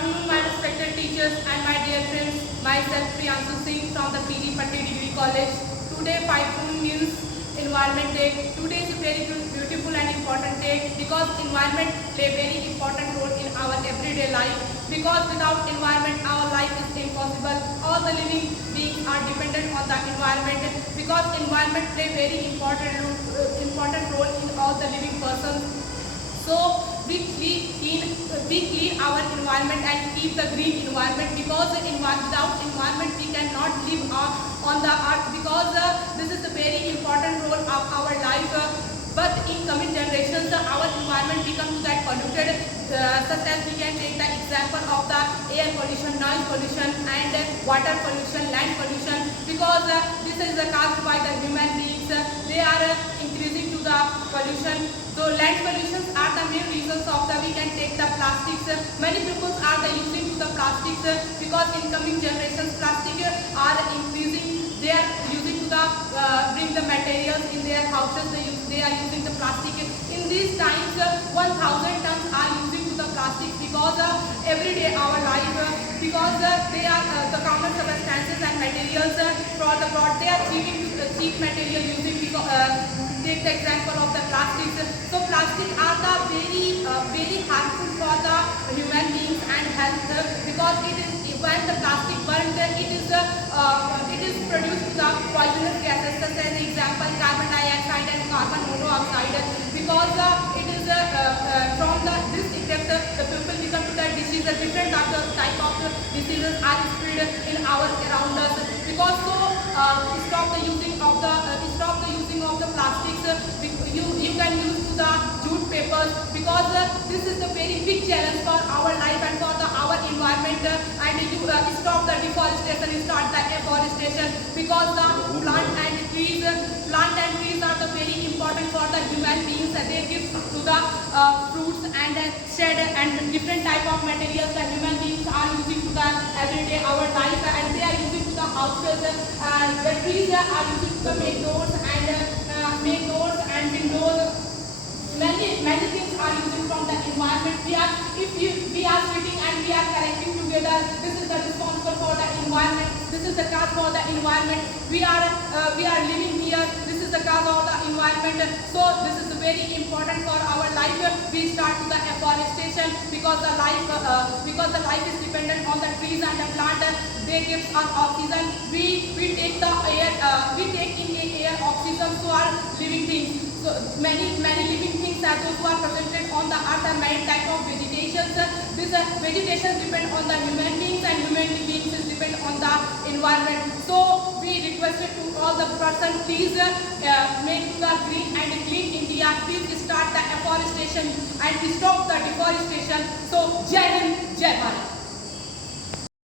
afternoon, my respected teachers and my dear friends. Myself, Priyanshu Singh from the PG Patel Degree College. Today, 5 June means Environment Day. Today is a very beautiful and important day because environment play a very important role in our everyday life. Because without environment, our life is impossible. All the living beings are dependent on the environment. Because environment play very important role in all the living persons. So we clean our environment and keep the green environment because without environment we cannot live on the earth because this is a very important role of our life. But in coming generations, our environment becomes that polluted, such as we can take the example of the air pollution, noise pollution, and water pollution, land pollution. Because this is caused by the human beings, they are increasing to the pollution. So land pollutions are the main reasons of the we can take the plastics. Many people are the using to the plastics because in coming generations plastic are increasing. They are using to the bring the materials in their houses. They are using the plastic. In these times, 1,000 tons are using to the plastic because every day our life because they are the common substances and materials for the plot. They are cheap material using take the example of the plastics. So plastic are the very harmful for the human beings and health because it is when the plastic burns it is produced the poisonous gases such as example carbon dioxide and carbon monoxide because it is from this effect the people become to that disease different type of diseases are spread in our around us because stop the using of the plastics. You can use to the jute papers because this is a very big challenge for our life and for our environment and you stop the deforestation, start the afforestation because the plant and trees are the very important for the human beings. They give to the fruits and shed and different type of materials the human beings are using to the everyday our life and they are using to the houses and the trees are using to make doors and windows. Many things are using from the environment. We are sitting and we are collecting together. This is the responsible for the environment. This is the cause for the environment. We are living here. This is the cause of the environment. So this is very important for our life. We start to the afforestation because the life is dependent on the trees and the plant. They give us oxygen. We take the air. We take in the air oxygen to our living things. So many living things are those who are presented on the earth and many type of vegetations. This vegetation depend on the human beings and human beings depend on the environment. So we requested to all the person please make the green and clean India. Please start the afforestation and stop the deforestation. So Jai Hind, Jai Bharat.